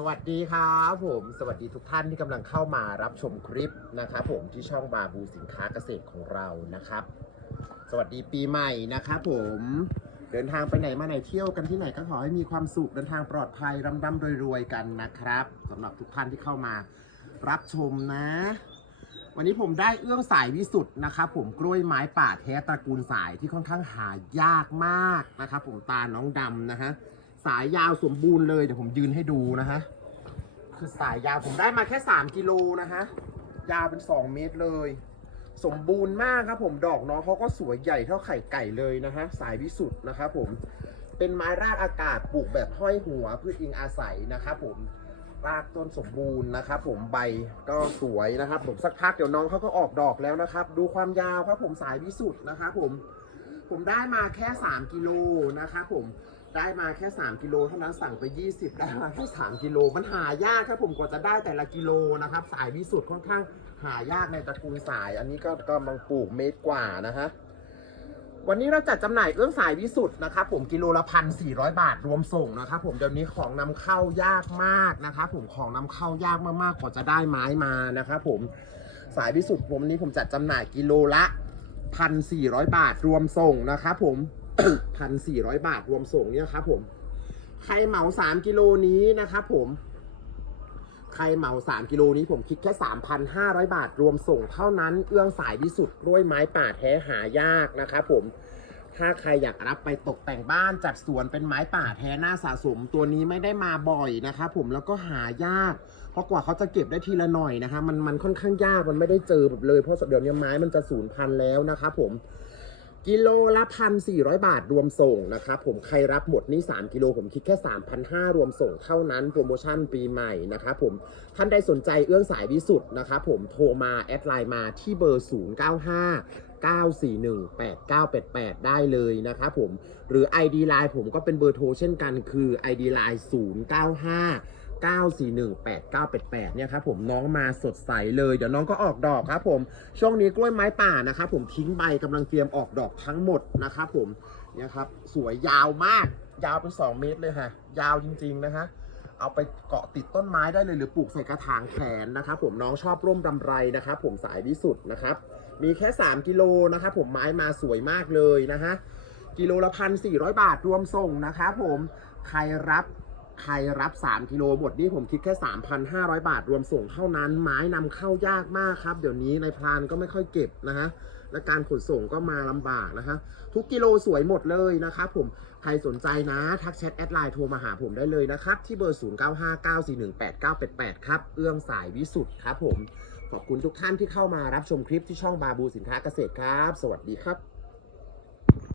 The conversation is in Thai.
สวัสดีครับผมสวัสดีทุกท่านที่กำลังเข้ามารับชมคลิปนะครับผมที่ช่องบาบูสินค้าเกษตรของเรานะครับ สวัสดีปีใหม่นะครับผมเดินทางไปไหนมาไหนเที่ยวกันที่ไหนก็ขอให้มีความสุขเดินทางปลอดภัยร่ำร่ำรวยๆกันนะครับสำหรับทุกท่านที่เข้ามารับชมนะ วันนี้ผมได้เอื้องสายวิสุทธ์นะครับผมกล้วยไม้ป่าแท้ตระกูลสายที่ค่อนข้างหายากมากนะครับผมตาน้องดำนะฮะ สายยาวสมบูรณ์เลยเดี๋ยวผมยืนให้ดูนะฮะคือสายยาวผมได้มาแค่3กิโลนะฮะยาวเป็น2เมตรเลย สมบูรณ์มากครับผมดอกน้องเขาก็สวยใหญ่เท่าไข่ไก่เลยนะฮะสายวิสุทธ์นะครับผมเป็นไม้รากอากาศปลูกแบบห้อยหัวพืชอิงอาศัยนะครับผมรากต้นสมบูรณ์นะครับผมใบก็สวยนะครับผมสักพักเดี๋ยวน้องเขาก็ออกดอกแล้วนะครับ ดูความยาวครับผมสายวิสุทธ์นะครับผมผมได้มาแค่ 3 กิโลนะครับผม ได้มาแค่ 3 กิโลเท่านั้นสั่งไป 20 ได้มาแค่ 3 กิโลมันหายากครับผมกว่าจะได้แต่ละกิโลนะครับ สายวิสุทธ์ค่อนข้างหายากในตระกูลสาย อันนี้ก็กำลังปลูกเมตรกว่านะฮะวันนี้เราจัดจำหน่ายเอื้องสายวิสุทธ์นะครับผมกิโลละพันสี่ร้อยบาทรวมส่งนะครับผมเดี๋ยวนี้ของนำเข้ายากมากนะครับผมของนำเข้ายากมากๆกว่าจะได้ไม้มานะครับผมสายวิสุทธ์ผมนนี้ผมจัดจำหน่ายกิโลละพันสี่ร้อยบาทรวมส่งนะครับผม พันสี่ร้อยบาทรวมส่งเนี่ยครับผมใครเหมาสามกิโลนี้นะครับผมใครเหมา3กิโลนี้ผมคิดแค่3,500บาทรวมส่งเท่านั้น เอื้องสายวิสุทธ์กล้วยไม้ป่าแท้หายากนะครับผมถ้าใครอยากรับไปตกแต่งบ้านจัดสวนเป็นไม้ป่าแท้หน่าสะสม ตัวนี้ไม่ได้มาบ่อยนะครับผมแล้วก็หายาก เพราะกว่าเขาจะเก็บได้ทีละหน่อยนะคะมันมันค่อนข้างยากมันไม่ได้เจอแบบเลยเพราะเดี๋ยวนี้ไม้มันจะสูญพันธุ์แล้วนะครับผม กิโลละพันสี่ร้อยบาทรวมส่งนะครับผมใครรับหมดนี่3กิโลผมคิดแค่ 3,500 รวมส่งเท่านั้นโปรโมชั่นปีใหม่นะครับผมท่านใดสนใจเอื้องสายวิสุทธ์นะครับผมโทรมาแอดไลน์มาที่เบอร์ 095 941 8988 ได้เลยนะครับผม หรือ ID Line ผมก็เป็นเบอร์โทรเช่นกันคือ ID Line 095 941 8988เนี่ยครับผมน้องมาสดใสเลย เดี๋ยวน้องก็ออกดอกครับผม ช่วงนี้กล้วยไม้ป่านะครับผมทิ้งใบกำลังเตรียมออกดอกทั้งหมดนะครับผมเนี่ยครับสวยยาวมากยาวเป็น 2 เมตรเลยฮะยาวจริงๆนะฮะเอาไปเกาะติดต้นไม้ได้เลยหรือปลูกใส่กระถางแขนนะครับผมน้องชอบร่มรำไรนะครับผมสายวิสุทธ์นะครับมีแค่ 3 กิโลนะครับผมไม้มาสวยมากเลยนะฮะกิโลละพันสี่บาทรวมส่งนะครับผมใครรับ ใครรับ 3 กิโลหมดนี่ผมคิดแค่ 3,500 บาท รวมส่งเท่านั้น ไม้นำเข้ายากมากครับ เดี๋ยวนี้ในพรานก็ไม่ค่อยเก็บนะฮะและการขนส่งก็มาลำบากนะฮะทุกกิโลสวยหมดเลยนะครับผมใครสนใจนะ ทักแชทแอดไลน์โทรมาหาผมได้เลยนะครับ ที่เบอร์ 0959418988 ครับ เอื้องสายวิสุทธ์ครับผม ขอบคุณทุกท่านที่เข้ามารับชมคลิปที่ช่องบาบูสินค้าเกษตรครับ สวัสดีครับ